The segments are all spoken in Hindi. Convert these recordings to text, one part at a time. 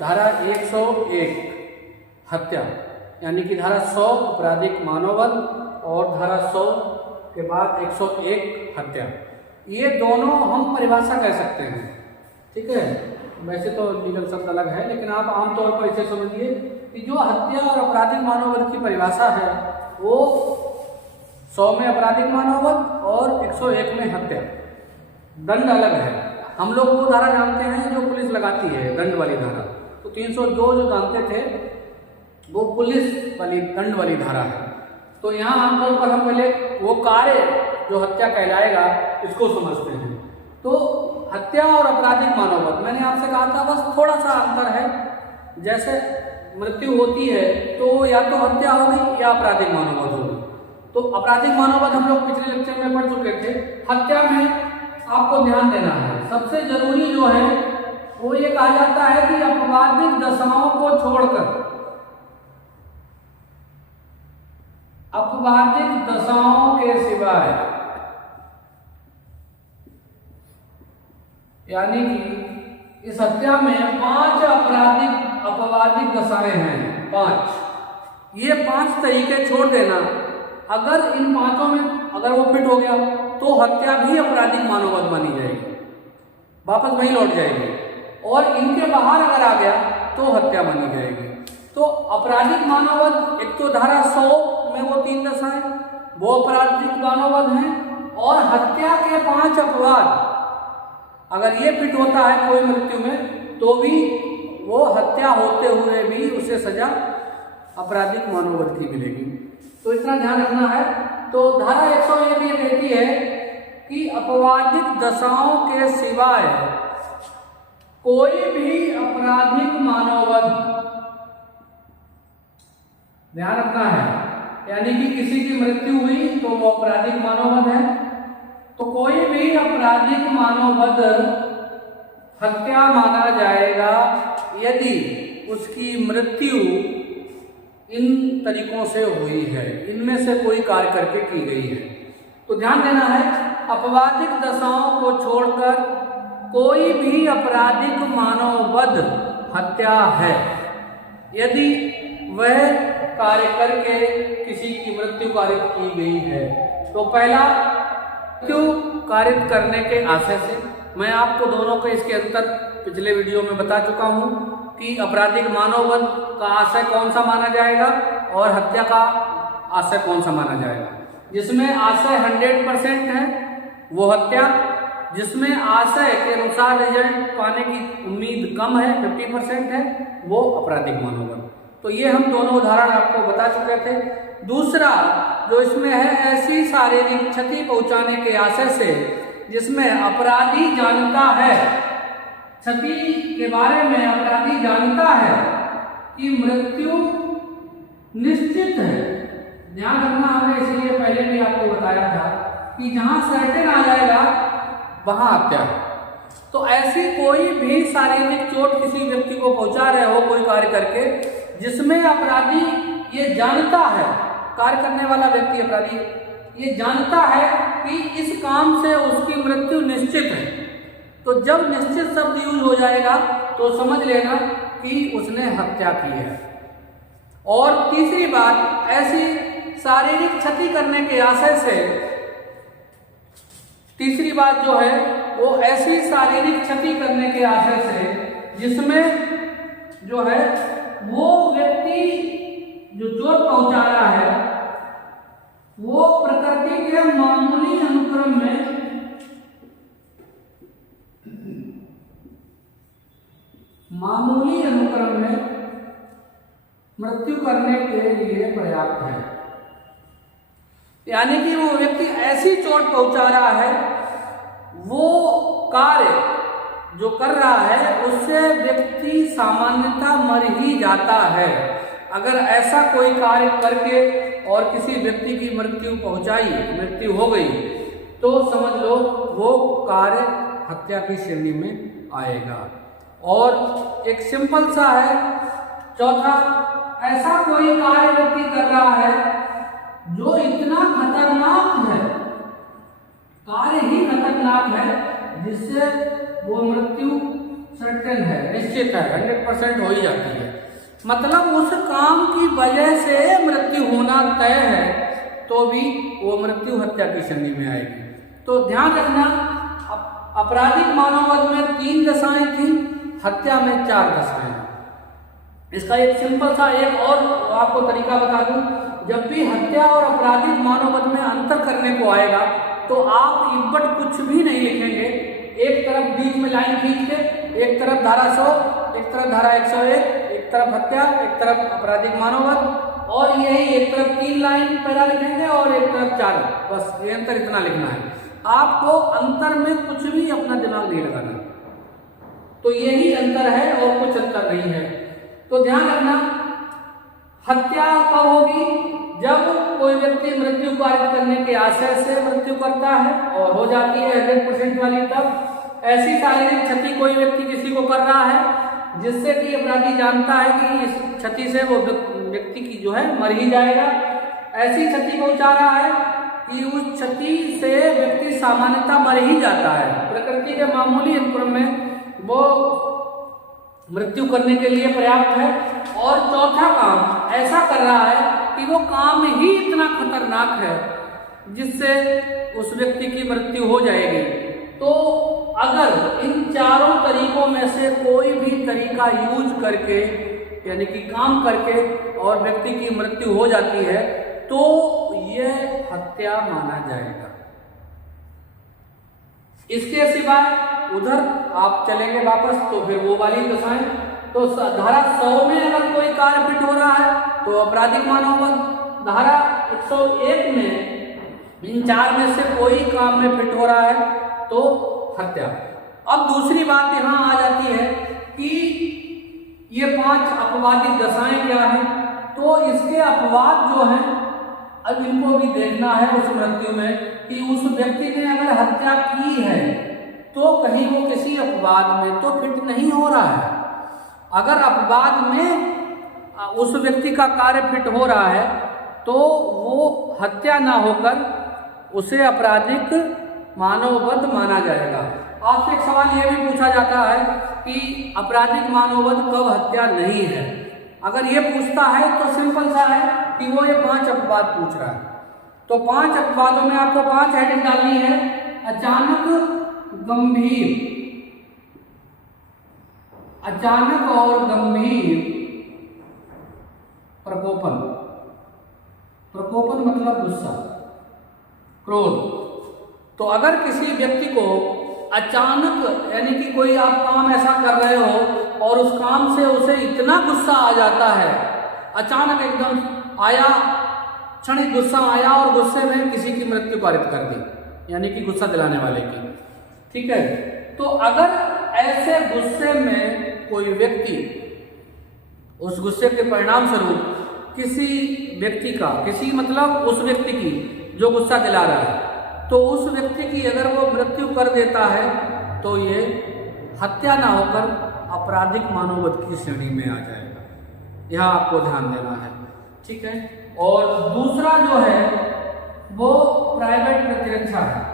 धारा 101 हत्या, यानी कि धारा 100 आपराधिक मानववध और धारा 100 के बाद 101 हत्या, ये दोनों हम परिभाषा कह सकते हैं। ठीक है, वैसे तो लीगल शब्द अलग है, लेकिन आप आमतौर पर इसे समझिए कि जो हत्या और आपराधिक मानववध की परिभाषा है वो 100 में आपराधिक मानववध और 101 में हत्या। दंड अलग है। हम लोग वो धारा जानते हैं जो पुलिस लगाती है, दंड वाली धारा। तो 302 जो जानते थे वो पुलिस वाली दंड वाली धारा है। तो यहाँ आमतौर पर हम पहले वो कार्य जो हत्या कहलाएगा इसको समझते हैं। तो हत्या और आपराधिक मानववध, मैंने आपसे कहा था बस थोड़ा सा अंतर है। जैसे मृत्यु होती है तो या तो हत्या होगी या आपराधिक मानववध होगी। तो आपराधिक मानववध हम लोग पिछले लेक्चर में पढ़ चुके थे। हत्या में आपको ध्यान देना है, सबसे जरूरी जो है वो ये कहा जाता है कि आपराधिक दशाओं को छोड़कर, आपराधिक दशाओं के सिवाय, यानी कि इस हत्या में 5 आपराधिक दशाएं हैं, 5। ये 5 तरीके छोड़ देना। अगर इन 5 में अगर वो फिट हो गया तो हत्या भी आपराधिक मानववध मानी जाएगी, वापस वहीं लौट जाएगी। और इनके बाहर अगर आ गया तो हत्या मानी जाएगी। तो आपराधिक मानववध, एक तो धारा 100 में वो 3 दशाएं वो आपराधिक मानववध हैं, और हत्या के 5 अपवाद अगर ये फिट होता है कोई मृत्यु में तो भी वो हत्या होते हुए भी उसे सजा आपराधिक मानववध की मिलेगी। तो इतना ध्यान रखना है। तो धारा 101 ये कहती है कि आपराधिक दशाओं के सिवाय कोई भी आपराधिक मानववध, ध्यान रखना है, यानी कि किसी की मृत्यु हुई तो वो आपराधिक मानववध है। तो कोई भी आपराधिक मानववध हत्या माना जाएगा यदि उसकी मृत्यु इन तरीकों से हुई है, इनमें से कोई कार्य करके की गई है। तो ध्यान देना है, आपराधिक दशाओं को छोड़कर कोई भी आपराधिक मानववध हत्या है यदि वह कार्य करके किसी की मृत्यु कारित की गई है। तो पहला, क्यों कारित करने के आशय से। मैं आपको दोनों के इसके अंतर पिछले वीडियो में बता चुका हूं कि आपराधिक मानववध का आशय कौन सा माना जाएगा और हत्या का आशय कौन सा माना जाएगा। जिसमें आशय 100% है वो हत्या, जिसमें आशय के अनुसार रिजल्ट पाने की उम्मीद कम है, 50% है, वो आपराधिक मानववध। तो ये हम दोनों उदाहरण आपको बता चुके थे। दूसरा जो इसमें है, ऐसी शारीरिक क्षति पहुंचाने के आशय से जिसमें अपराधी जानता है, क्षति के बारे में अपराधी जानता है कि मृत्यु निश्चित है। ध्यान रखना हमें, इसलिए पहले भी आपको बताया था कि जहां सर्टेन आ जाएगा वहां हत्या। तो ऐसी कोई भी शारीरिक चोट किसी व्यक्ति को पहुंचा रहे हो कोई कार्य करके, जिसमें अपराधी ये जानता है, कार्य करने वाला व्यक्ति अपराधी ये जानता है कि इस काम से उसकी मृत्यु निश्चित है। तो जब निश्चित शब्द यूज हो जाएगा तो समझ लेना कि उसने हत्या की है। और तीसरी बात, ऐसी शारीरिक क्षति करने के आशय से, तीसरी बात जो है वो ऐसी शारीरिक क्षति करने के आशय से जिसमें जो है वो व्यक्ति जो चोट पहुंचा रहा है वो प्रकृति के मामूली अनुक्रम में मृत्यु करने के लिए पर्याप्त है। यानी कि वो व्यक्ति ऐसी चोट पहुंचा रहा है, वो कार्य जो कर रहा है उससे व्यक्ति सामान्यतः मर ही जाता है। अगर ऐसा कोई कार्य करके और किसी व्यक्ति की मृत्यु हो गई तो समझ लो वो कार्य हत्या की श्रेणी में आएगा। और एक सिंपल सा है चौथा, ऐसा कोई कार्य व्यक्ति कर रहा है जो इतना खतरनाक है, कार्य ही खतरनाक है, जिससे वो मृत्यु सर्टेन है, निश्चित है, 100% हो ही जाती है। मतलब उस काम की वजह से मृत्यु होना तय है, तो भी वो मृत्यु हत्या की श्रेणी में आएगी। तो ध्यान रखना, आपराधिक मानववध में 3 दशाएं थी, हत्या में 4 दशाएं। इसका एक सिंपल सा एक और आपको तरीका बता दूं, जब भी हत्या और आपराधिक मानववध में अंतर करने को आएगा तो आप इब्बट कुछ भी नहीं लिखेंगे। एक तरफ बीच में लाइन खींच के, एक तरफ धारा 100, एक तरफ धारा 101, एक तरफ हत्या, एक तरफ आपराधिक मानववध, और यही एक तरफ 3 लाइन पहला लिखेंगे और एक तरफ 4। बस ये अंतर इतना लिखना है। आपको अंतर में कुछ भी अपना दिमाग नहीं लगाना। तो यही अंतर है और कुछ अंतर नहीं है। तो ध्यान रखना, हत्या कब होगी? जब कोई व्यक्ति मृत्यु पारित करने के आशय से मृत्यु करता है और हो जाती है 100% वाली। तब ऐसी शारीरिक क्षति कोई व्यक्ति किसी को कर रहा है जिससे कि अपराधी जानता है कि इस क्षति से वो व्यक्ति की जो है मर ही जाएगा, ऐसी क्षति पहुंचा रहा है कि उस क्षति से व्यक्ति सामान्यतः मर ही जाता है, प्रकृति के मामूली अनुक्रम में वो मृत्यु करने के लिए पर्याप्त है। और चौथा काम ऐसा कर रहा है कि वो काम ही इतना खतरनाक है जिससे उस व्यक्ति की मृत्यु हो जाएगी। तो अगर इन चारों तरीकों में से कोई भी तरीका यूज करके, यानी कि काम करके, और व्यक्ति की मृत्यु हो जाती है तो यह हत्या माना जाएगा। इसके सिवाय उधर आप चलेंगे वापस तो फिर वो वाली दशाएं, तो धारा 100 में अगर कोई कार्य फिट हो रहा है तो आपराधिक मानववध, धारा 101 में इन 4 में से कोई काम में फिट हो रहा है तो हत्या। अब दूसरी बात यहाँ आ जाती है कि ये 5 अपवादित दशाएं क्या हैं। तो इसके अपवाद जो हैं अब इनको भी देखना है उस मृत्यु में कि उस व्यक्ति ने अगर हत्या की है तो कहीं वो किसी अपवाद में तो फिट नहीं हो रहा है। अगर अपवाद में उस व्यक्ति का कार्य फिट हो रहा है तो वो हत्या ना होकर उसे आपराधिक मानववध माना जाएगा। आपसे एक सवाल यह भी पूछा जाता है कि आपराधिक मानववध कब हत्या नहीं है। अगर ये पूछता है तो सिंपल सा है कि वो ये 5 अपवाद पूछ रहा है। तो 5 अपवादों में आपको 5 हेडिंग डालनी है। अचानक, गंभीर, अचानक और गंभीर प्रकोपन, प्रकोपन मतलब गुस्सा, क्रोध। तो अगर किसी व्यक्ति को अचानक, यानी कि कोई आप काम ऐसा कर रहे हो और उस काम से उसे इतना गुस्सा आ जाता है, अचानक एकदम आया, क्षणिक गुस्सा आया और गुस्से में किसी की मृत्यु पारित कर दी, यानी कि गुस्सा दिलाने वाले की, ठीक है। तो अगर ऐसे गुस्से में कोई व्यक्ति उस गुस्से के परिणाम स्वरूप किसी व्यक्ति का, किसी मतलब उस व्यक्ति की जो गुस्सा दिला रहा है, तो उस व्यक्ति की अगर वो मृत्यु कर देता है तो ये हत्या ना होकर आपराधिक मानववध की श्रेणी में आ जाएगा। यह आपको ध्यान देना है, ठीक है। और दूसरा जो है वो प्राइवेट प्रतिरक्षा है।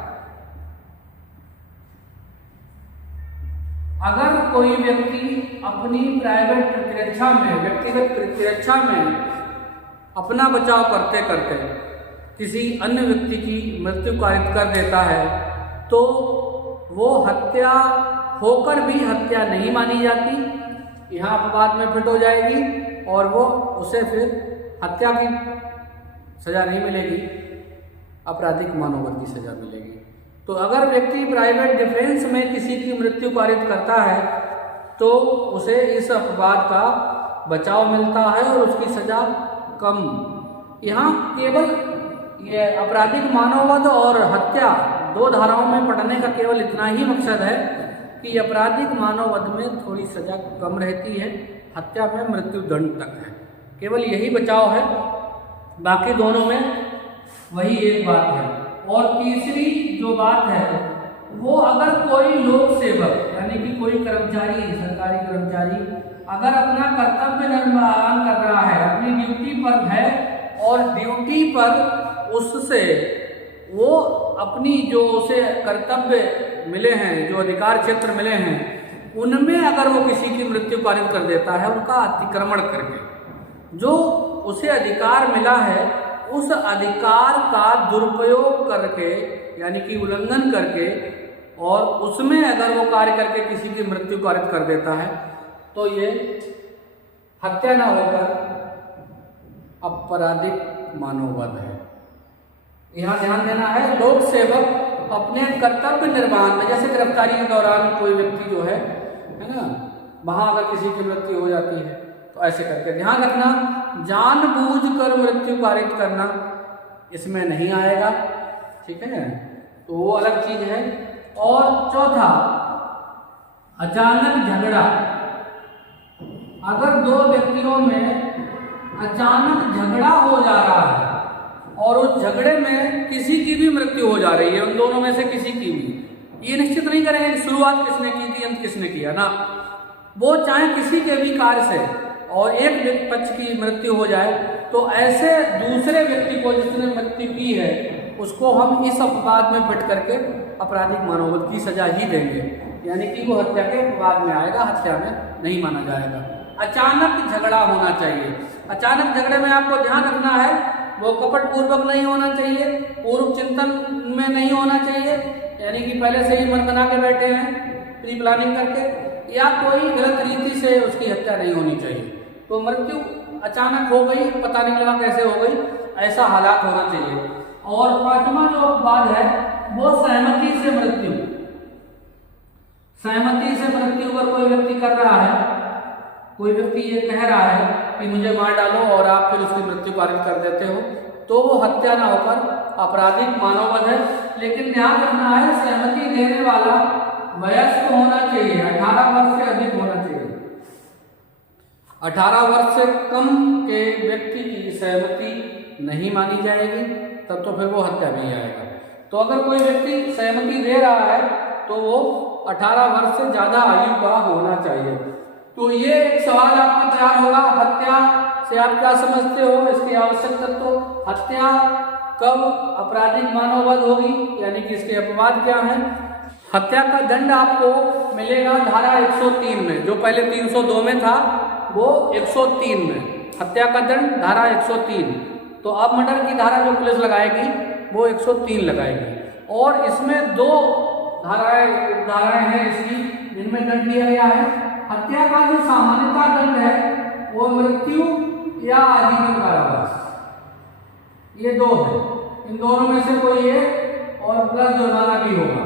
अगर कोई व्यक्ति अपनी प्राइवेट प्रतिरक्षा में, व्यक्तिगत प्रतिरक्षा में अपना बचाव करते करते किसी अन्य व्यक्ति की मृत्यु कारित कर देता है तो वो हत्या होकर भी हत्या नहीं मानी जाती, यहाँ अपवाद में फिट हो जाएगी और वो उसे फिर हत्या की सजा नहीं मिलेगी, आपराधिक मानववध की सजा मिलेगी। तो अगर व्यक्ति प्राइवेट डिफेंस में किसी की मृत्यु पारित करता है तो उसे इस अपवाद का बचाव मिलता है और उसकी सजा कम। यहाँ केवल ये आपराधिक मानववध और हत्या 2 धाराओं में पढ़ने का केवल इतना ही मकसद है कि आपराधिक मानववध में थोड़ी सजा कम रहती है, हत्या में मृत्युदंड तक है, केवल यही बचाव है, बाकी दोनों में वही एक बात है। और तीसरी जो बात है वो अगर कोई लोक सेवक, यानी कि कोई कर्मचारी, सरकारी कर्मचारी अगर अपना कर्तव्य निर्वहन कर रहा है, अपनी ड्यूटी पर है और ड्यूटी पर उससे वो अपनी जो उसे कर्तव्य मिले हैं, जो अधिकार क्षेत्र मिले हैं उनमें अगर वो किसी की मृत्यु पारित कर देता है उनका अतिक्रमण करके, जो उसे अधिकार मिला है उस अधिकार का दुरुपयोग करके यानी कि उल्लंघन करके और उसमें अगर वो कार्य करके किसी की मृत्यु पारित कर देता है तो ये हत्या न होकर आपराधिक मानववध है। यहाँ ध्यान देना है, लोक सेवक अपने कर्तव्य निर्वहन में, जैसे गिरफ्तारी के दौरान कोई व्यक्ति जो है ना, वहां अगर किसी की मृत्यु हो जाती है तो ऐसे करके ध्यान रखना, जानबूझकर मृत्यु पारित करना इसमें नहीं आएगा, ठीक है, तो वो अलग चीज है। और चौथा, अचानक झगड़ा। अगर दो व्यक्तियों में अचानक झगड़ा हो जा रहा है और उस झगड़े में किसी की भी मृत्यु हो जा रही है, उन दोनों में से किसी की भी, ये निश्चित नहीं करेंगे शुरुआत किसने की थी, अंत किसने किया ना, वो चाहे किसी के भी कार्य से और एक पक्ष की मृत्यु हो जाए तो ऐसे दूसरे व्यक्ति को जिसने मृत्यु की है उसको हम इस अपवाद में फिट करके आपराधिक मानववध की सजा ही देंगे, यानी कि वो हत्या के अपवाद में आएगा, हत्या में नहीं माना जाएगा। अचानक झगड़ा होना चाहिए। अचानक झगड़े में आपको ध्यान रखना है वो कपट पूर्वक नहीं होना चाहिए, पूर्व चिंतन में नहीं होना चाहिए, यानी कि पहले से ही मन बना के बैठे हैं प्री प्लानिंग करके, या कोई गलत रीति से उसकी हत्या नहीं होनी चाहिए। तो मृत्यु अचानक हो गई, पता नहीं लगा कैसे हो गई, ऐसा हालात होना चाहिए। और पांचवा जो अपवाद है वो सहमति से मृत्यु। सहमति से मृत्यु अगर कोई व्यक्ति कर रहा है, कोई व्यक्ति ये कह रहा है कि मुझे मार डालो और आप फिर उसकी मृत्यु पारित कर देते हो, तो वो हत्या ना होकर आपराधिक मानववध है। लेकिन ध्यान रखना है सहमति देने वाला वयस्क होना चाहिए, 18 वर्ष से अधिक होना चाहिए। 18 वर्ष से कम के व्यक्ति की सहमति नहीं मानी जाएगी, तब तो फिर वो हत्या नहीं आएगा। तो अगर कोई व्यक्ति सहमति दे रहा है तो वो 18 वर्ष से ज्यादा आयु का होना चाहिए। तो ये एक सवाल आपका तैयार होगा, हत्या से आप क्या समझते हो, इसके आवश्यक तत्व, हत्या कब आपराधिक मानववध होगी, यानी कि इसके अपवाद क्या हैं। हत्या का दंड आपको मिलेगा धारा 103 में, जो पहले 302 में था वो 103 में, हत्या का दंड धारा 103। तो अब मर्डर की धारा जो पुलिस लगाएगी वो 103 लगाएगी। और इसमें दो धाराएं हैं इसकी जिनमें दंड दिया गया है। हत्या का जो सामान्यतः दंड है वो मृत्यु या आजीवन कारावास, ये दो है, इन दोनों में से कोई एक और प्लस जुर्माना भी होगा।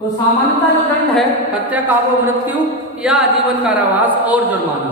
तो सामान्यतः जो दंड है हत्या का वो मृत्यु या आजीवन कारावास और जुर्माना।